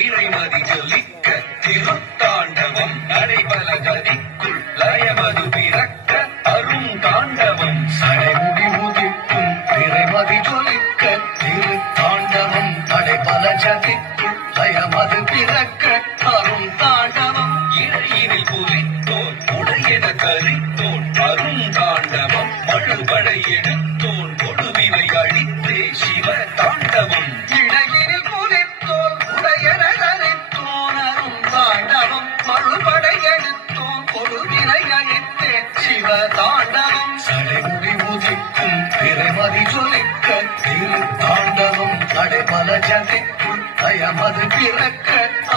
இறைமதி ஜொலிக்க திருத்தாண்டவம் நடைபல கதிக்குள் லயமது பிறக்க அருந்தாண்டவம் சடைமுடி உதிக்கும் இறைமதி ஜொலிக்க திருத்தாண்டவம் நடைபல கதிக்குள் லயமது பிறக்க அருந்தாண்டவம் இடையினில் புலித்தோன் உடையென கரித்தோன் அருந்தாண்டவம் மழுபடை எடுத்தோன் கொடுவினை அழித்தே சிவ தாண்டவம் இடையினில் புலித்தோன் உடையென கரித்தோன் அருந்தாண்டவம் மழுபடை எடுத்தோன் கொடுவினை அழித்தே சிவ தாண்டவம் சடைமுடி உதிக்கும் இறைமதி ஜொலிக்க திருத்தாண்டவம் நடைபல கதிக்குள் லயமது பிறக்க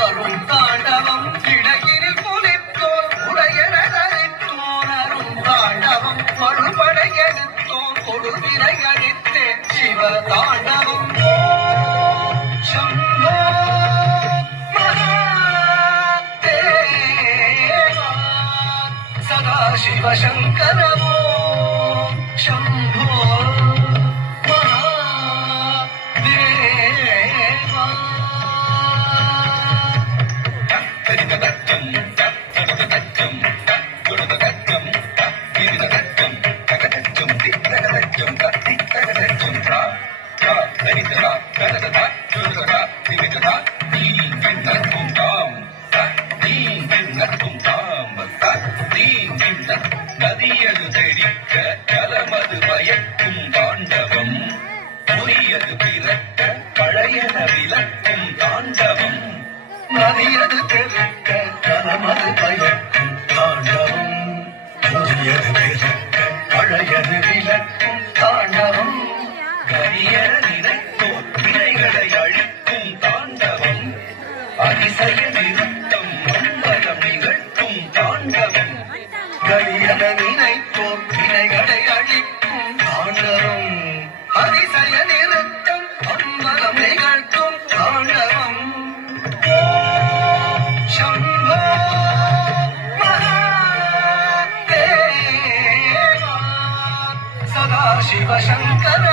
அருந்தாண்டவம் இடையினில் புலித்தோன் உடையென கரித்தோன் அருந்தாண்டவம் மழுபடை எடுத்தோன் கொடுவினை அழித்தே சிவ தாண்டவம் சம்போ மகாதேவா சதாசிவ சங்கரவோ சம்போ மகாதேவா தரிததக்கம் தரிததக்கம் குருததக்கம் திரிததக்கம் தகதக்கம் தித்தகதக்கம் தித்தகதக்கம் தா தரிததா தரிததா குருததா திரிததா தீங்கின்னக்கும் தாம் தீங்கின்னக்கும் தாம் தீங்கின்ன நதியது தெடிக்க கலமது பயக்கும் தாண்டவம் புரியது பிறக்க பழையன விளக்கும் தாண்டவம் நதியது பெருக்க கலமது பயக்கும் தாண்டவம் புதியது பெருக்க பழையது விளக்கும் தாண்டவம் கரியன நினைத்தோர் வினைகளை அழிக்கும் தாண்டவம் அதிசய நிறுத்தம் மங்களம் நிகழ்த்தும் தாண்டவம் கலியன நினைத்தோர் வினைகளை அழிக்கும் தாண்டவம் அதிசய நிறுத்தம் அம்பலம் நிகழ்த்தும் தாண்டவம் சம்போ மகாதேவா சதாசிவ சங்கர